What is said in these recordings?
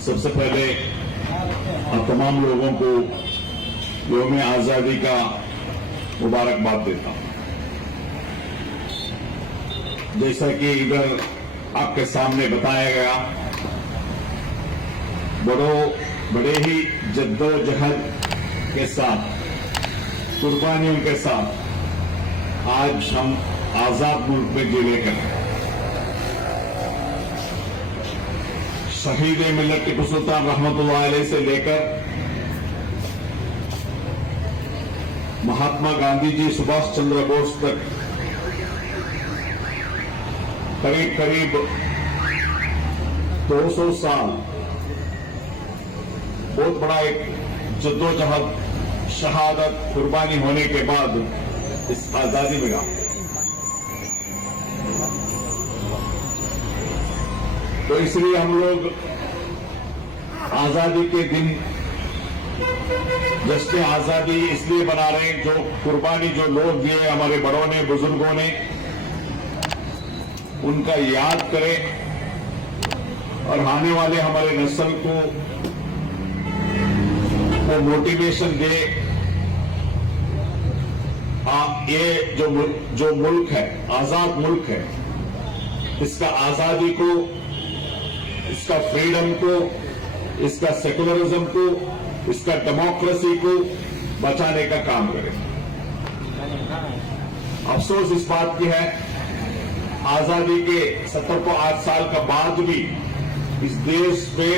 सबसे पहले आप तमाम लोगों को यौम आज़ादी का मुबारकबाद देता हूं। जैसा कि इधर आपके सामने बताया गया, बड़े ही जद्दोजहद के साथ, कुर्बानियों के साथ आज हम आजाद मुल्क में जी लेकर शहीद मिल्लत टीपू सुल्तान रहमतुल्लाह अलैह से लेकर महात्मा गांधी जी, सुभाष चंद्र बोस तक करीब करीब 200 साल बहुत बड़ा एक जद्दोजहद, शहादत, कुर्बानी होने के बाद इस आजादी मिला। तो इसलिए हम लोग आजादी के दिन जश्न आजादी इसलिए मना रहे हैं, जो कुर्बानी जो लोग दिए हमारे बड़ों ने, बुजुर्गों ने, उनका याद करें और आने वाले हमारे नस्ल को मोटिवेशन दे। ये जो मुल्क है, आजाद मुल्क है, इसका आजादी को, इसका फ्रीडम को, इसका सेकुलरिज्म को, इसका डेमोक्रेसी को बचाने का काम करें। अफसोस इस बात की है, आजादी के 70 को 8 साल का बाद भी इस देश में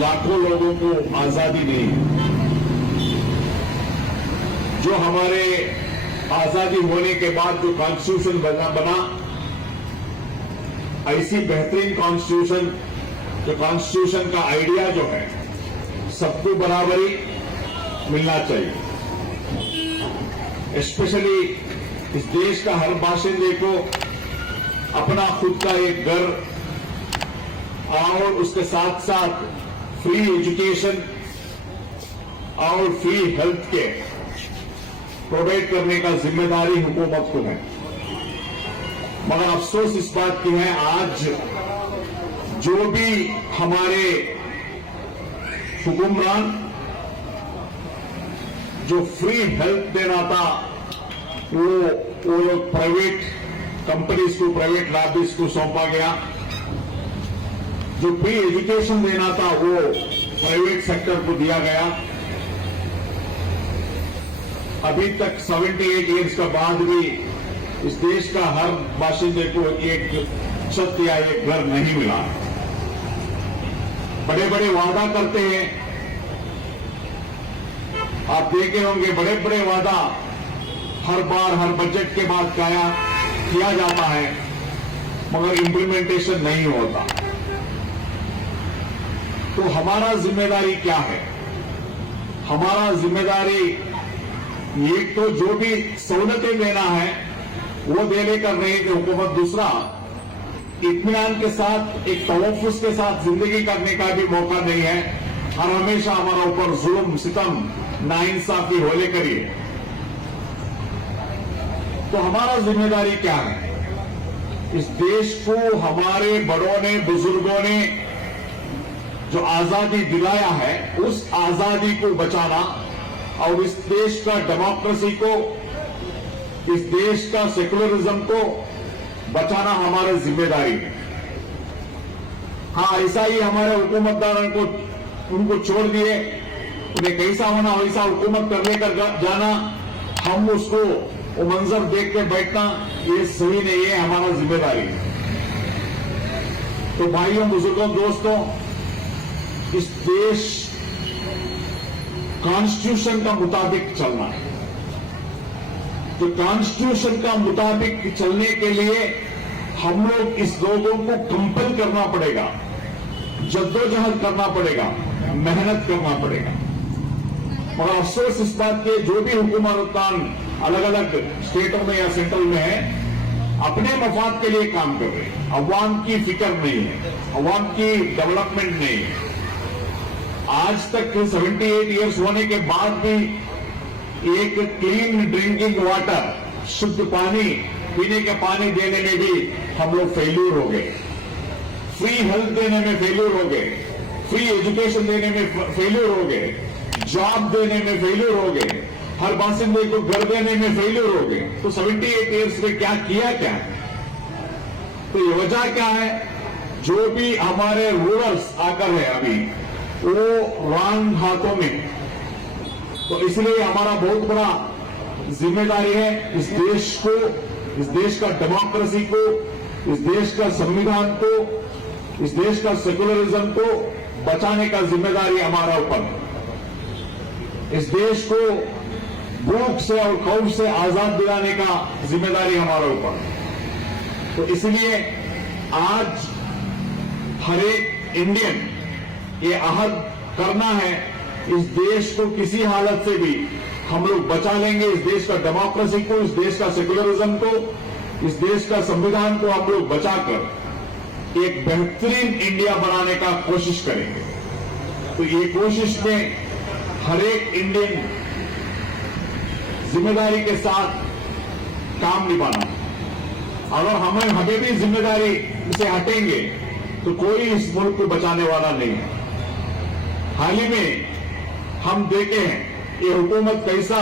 लाखों लोगों को आजादी नहीं है। जो हमारे आजादी होने के बाद जो कॉन्स्टिट्यूशन बना, ऐसी बेहतरीन कॉन्स्टिट्यूशन, जो कॉन्स्टिट्यूशन का आइडिया जो है, सबको बराबरी मिलना चाहिए। स्पेशली इस देश का हर बाशिंदे को अपना खुद का एक घर और उसके साथ साथ फ्री एजुकेशन और फ्री हेल्थ केयर प्रोवाइड करने का जिम्मेदारी हुकूमत को है। मगर अफसोस इस बात की है, आज जो भी हमारे हुक्मरान जो फ्री हेल्थ देना था, वो लोग प्राइवेट कंपनीज को, प्राइवेट लैब्स को सौंपा गया। जो फ्री एजुकेशन देना था, वो प्राइवेट सेक्टर को दिया गया। अभी तक 78 ईयर्स का बाद भी इस देश का हर बाशिंदे को एक छत या एक घर नहीं मिला। बड़े बड़े वादा करते हैं, आप देखे होंगे, बड़े बड़े वादा हर बार हर बजट के बाद किया जाता है, मगर इंप्लीमेंटेशन नहीं होता। तो हमारा जिम्मेदारी क्या है? हमारा जिम्मेदारी एक तो जो भी सहूलतें देना है वो देने कर रही है हुकूमत, दूसरा इत्मीनान के साथ, एक तवफ़ुज़ के साथ जिंदगी करने का भी मौका नहीं है। और हमेशा हमारा ऊपर जुल्म, सितम, नाइंसाफी होले करिए। तो हमारा जिम्मेदारी क्या है? इस देश को हमारे बड़ों ने, बुजुर्गों ने जो आजादी दिलाया है, उस आजादी को बचाना और इस देश का डेमोक्रेसी को, इस देश का सेकुलरिज्म को बचाना हमारी जिम्मेदारी है। हाँ, ऐसा ही हमारे हुकूमतदारों को, उनको छोड़ दिए, उन्हें कैसा होना वैसा हुकूमत करने कर जाना, हम उसको वो मंजर देख के बैठना, ये सही नहीं है, हमारा जिम्मेदारी है। तो भाइयों, बुजुर्गों, दोस्तों, इस देश कॉन्स्टिट्यूशन का मुताबिक चलना है। तो कॉन्स्टिट्यूशन का मुताबिक चलने के लिए हम लोग इस लोगों को कंपेल करना पड़ेगा, जद्दोजहद करना पड़ेगा, मेहनत करना पड़ेगा। और अफसोस इस बात के, जो भी हुकूमतान अलग अलग स्टेटों में या सेंट्रल में है, अपने मफाद के लिए काम कर रहे हैं। अवाम की फिक्र नहीं है, अवाम की डेवलपमेंट नहीं है। आज तक 78 ईयर्स होने के बाद भी एक क्लीन ड्रिंकिंग वाटर, शुद्ध पानी, पीने का पानी देने में भी हम लोग फेल्यूर हो गए, फ्री हेल्थ देने में फेल्यूर हो गए। फ्री एजुकेशन देने में फेलियर हो गए, जॉब देने में फेलियर हो गए, हर बासिंदे को घर देने में फेलियर हो गए। तो 78 ईयर्स में क्या किया क्या? तो ये वजह क्या है? जो भी हमारे रूलर्स आकर है अभी वो रॉन्ग हाथों में। तो इसलिए हमारा बहुत बड़ा जिम्मेदारी है इस देश को, इस देश का डेमोक्रेसी को, इस देश का संविधान को, इस देश का सेकुलरिज्म को बचाने का जिम्मेदारी हमारा ऊपर। इस देश को भूख से और खौफ से आजाद दिलाने का जिम्मेदारी हमारा ऊपर। तो इसलिए आज हर एक इंडियन ये अहद करना है, इस देश को किसी हालत से भी हम लोग बचा लेंगे, इस देश का डेमोक्रेसी को, इस देश का सेकुलरिज्म को, इस देश का संविधान को हम लोग बचाकर एक बेहतरीन इंडिया बनाने का कोशिश करेंगे। तो ये कोशिश में हर एक इंडियन जिम्मेदारी के साथ काम निभाना। अगर हमें भी जिम्मेदारी से हटेंगे तो कोई इस मुल्क को बचाने वाला नहीं है। हाल ही में हम देखे हैं ये हुकूमत कैसा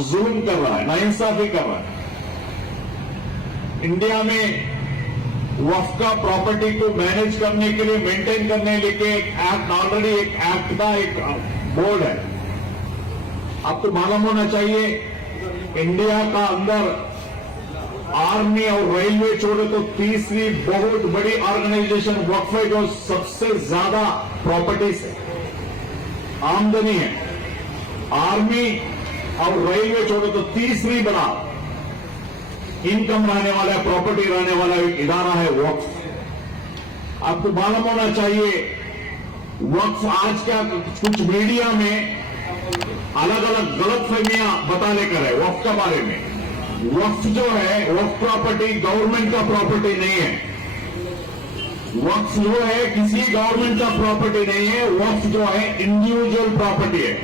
जुल्म कर रहा है, नाइंसाफी कर रहा है। इंडिया में वक्फ का प्रॉपर्टी को मैनेज करने के लिए, मेंटेन करने के लिए एक एक्ट, ऑलरेडी एक एक्ट का एक बोर्ड है। आपको मालूम होना चाहिए इंडिया का अंदर आर्मी और रेलवे छोड़े तो तीसरी बहुत बड़ी ऑर्गेनाइजेशन वक्फ है, जो सबसे ज्यादा प्रॉपर्टीज है, आमदनी है। आर्मी और रेलवे छोड़े तो तीसरी बड़ा इनकम रहने वाला है, प्रॉपर्टी रहने वाला एक इदारा है वक्फ। आपको मालूम होना चाहिए वक्फ आज क्या कुछ मीडिया में अलग अलग गलतफहमियां बताने का है वक्फ के बारे में। वक्फ जो है, वक्फ प्रॉपर्टी गवर्नमेंट का प्रॉपर्टी नहीं है। वक्फ जो है किसी गवर्नमेंट का प्रॉपर्टी नहीं है। वक्फ जो है इंडिविजुअल प्रॉपर्टी है।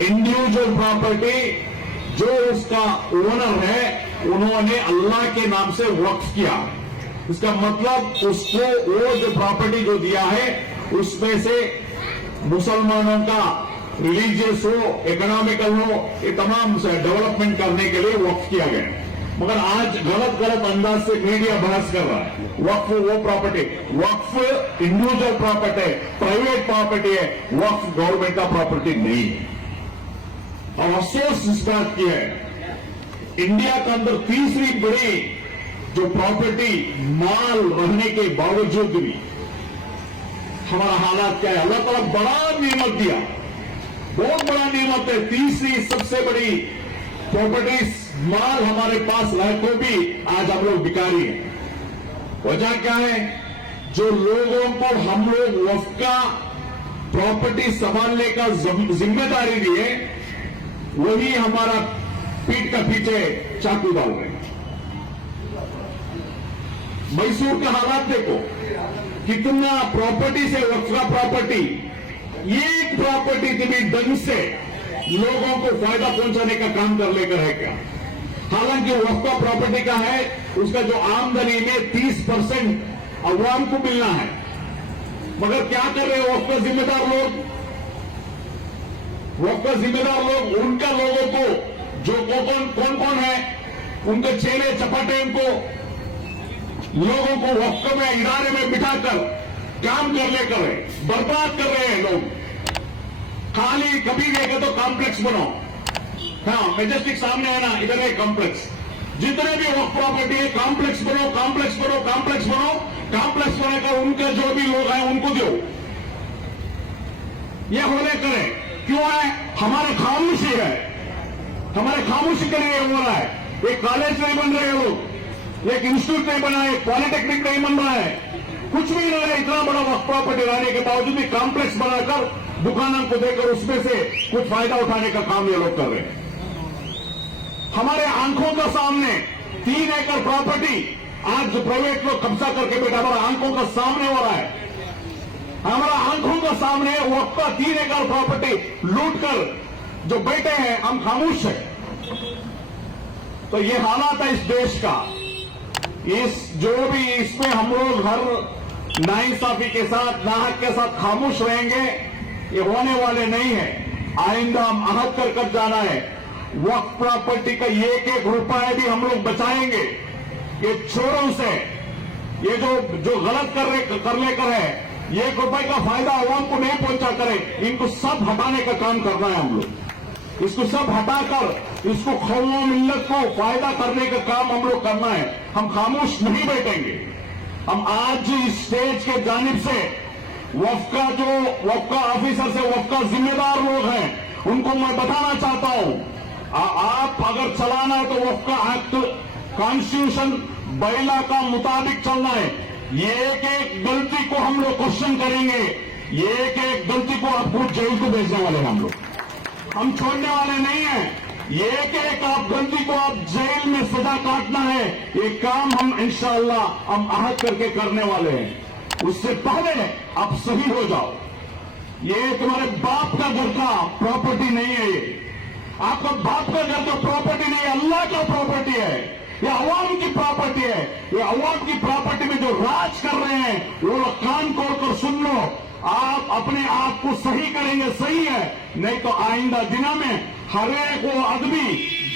इंडिविजुअल प्रॉपर्टी जो उसका ओनर है उन्होंने अल्लाह के नाम से वक्फ किया। इसका मतलब उसको वो जो प्रॉपर्टी जो दिया है उसमें से मुसलमानों का रिलीजियस हो, इकोनॉमिकल हो, ये तमाम डेवलपमेंट करने के लिए वक्फ किया गया। मगर आज गलत अंदाज से मीडिया बहस कर रहा है वक्फ वो प्रॉपर्टी। वक्फ इंडिविजुअल प्रॉपर्टी है, प्राइवेट प्रॉपर्टी है, वक्फ गवर्नमेंट का प्रॉपर्टी नहीं है। और अफसोस इस बात की है इंडिया के अंदर तीसरी बड़ी जो प्रॉपर्टी माल रहने के बावजूद भी हमारा हालात क्या है। अल्लाह ताला बड़ा नियमत दिया, बहुत बड़ा नियमत है। तीसरी सबसे बड़ी प्रॉपर्टीज माल हमारे पास रहे तो भी आज हम लोग भिखारी हैं। वजह क्या है? जो लोगों को हम लोग वक्फ का प्रॉपर्टी संभालने का जिम्मेदारी दिए वही हमारा पीठ का पीछे चाकू डाल रहे हैं। मैसूर का हालात देखो, कितना प्रॉपर्टी से वक्फ का प्रॉपर्टी, एक प्रॉपर्टी के भी ढंग से लोगों को फायदा पहुंचाने का काम कर लेकर है क्या? हालांकि वक्फ का प्रॉपर्टी का है, उसका जो आमदनी में 30% अवाम को मिलना है। मगर क्या कर रहे हैं वक्फ का जिम्मेदार लोग? वक्फ का जिम्मेदार लोग उनका लोगों को जो कौन कौन है उनके चेले चपाटे उनको लोगों को वक्फ में इदारे में बिठाकर काम कर लेकर बर्बाद कर रहे हैं लोग। खाली कभी देखे तो कॉम्प्लेक्स बनाओ, हाँ मेजेस्टिक सामने है ना, इधर है कॉम्प्लेक्स। जितने भी वक्फ प्रॉपर्टी है कॉम्प्लेक्स बनाओ, कॉम्प्लेक्स बनाओ, कॉम्प्लेक्स बनाओ, कॉम्प्लेक्स बनाकर उनके जो भी लोग हैं उनको दो। ये होने करें क्यों है? हमारे खामोशी है, हमारे खामोशी के लिए हो रहा है। एक कॉलेज नहीं बन रहे लोग, एक इंस्टीट्यूट नहीं बना है, पॉलिटेक्निक नहीं बन रहा है, कुछ भी नहीं है। इतना बड़ा वक्फ प्रॉपर्टी रहने के बावजूद भी कॉम्प्लेक्स बनाकर दुकानों को देकर उसमें से कुछ फायदा उठाने का काम ये लोग कर रहे हैं। हमारे आंखों के सामने 3 एकड़ प्रॉपर्टी आज जो प्राइवेट लोग कब्जा करके बैठा, हमारा आंखों का सामने हो रहा है। हमारा आंखों का सामने वक्फ का 3 एकड़ प्रॉपर्टी लूट कर जो बैठे हैं, हम खामोश हैं। तो ये हालात है इस देश का। इस जो भी इसमें हम लोग हर नाइंसाफी के साथ, नाहक के साथ खामोश रहेंगे, ये होने वाले नहीं है। आइंदा हम अहद कर जाना है। वक्फ प्रॉपर्टी का एक एक रुपया भी हम लोग बचाएंगे। ये चोरों से, ये जो गलत कर लेकर है, एक रुपए का फायदा आवाम को नहीं पहुंचा करे, इनको सब हटाने का काम करना है हम लोग। इसको सब हटाकर इसको कौम मिल्लत को फायदा करने का काम हम लोग करना है। हम खामोश नहीं बैठेंगे। हम आज इस स्टेज के जानिब से वक्फ का ऑफिसर से वक्फ का जिम्मेदार लोग हैं, उनको मैं बताना चाहता हूं, आप अगर चलाना है तो वक्फ का एक्ट, कॉन्स्टिट्यूशन, बैला का मुताबिक चलना है। ये एक एक गलती को हम लोग क्वेश्चन करेंगे, ये एक एक गलती को आपको जेल को भेजने वाले हैं हम लोग, हम छोड़ने वाले नहीं हैं। एक एक आप गलती को आप जेल में सजा काटना है, ये काम हम इंशाअल्लाह हम अहद करके करने वाले हैं। उससे पहले आप सही हो जाओ। ये तुम्हारे बाप का घर का प्रॉपर्टी नहीं है, ये आपका बाप का घर का प्रॉपर्टी नहीं है, अल्लाह का प्रॉपर्टी है, ये अवाम की प्रॉपर्टी है। ये अवाम की प्रॉपर्टी में जो राज कर रहे हैं वो लोग कान खोल कर सुन लो। आप अपने आप को सही करेंगे, सही है, नहीं तो आइंदा दिनों में हर एक वो आदमी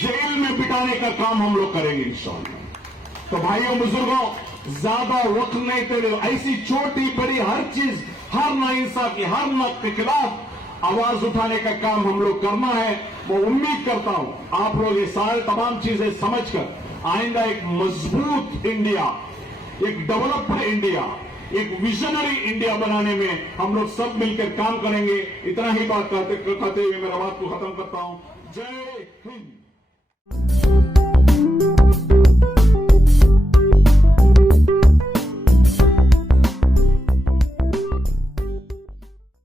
जेल में बिठाने का काम हम लोग करेंगे इंशाअल्लाह। तो भाइयों बुजुर्गों, ज्यादा वक्त नहीं तेरे, ऐसी छोटी बड़ी हर चीज, हर नाइंसाफी, हर नक के खिलाफ आवाज उठाने का काम हम लोग करना है। वो उम्मीद करता हूं आप लोग ये सारे तमाम चीजें समझकर आइंदा एक मजबूत इंडिया, एक डेवलप्ड इंडिया, एक विजनरी इंडिया बनाने में हम लोग सब मिलकर काम करेंगे। इतना ही बात कहते हुए मेरा बात को खत्म करता हूं। जय हिंद।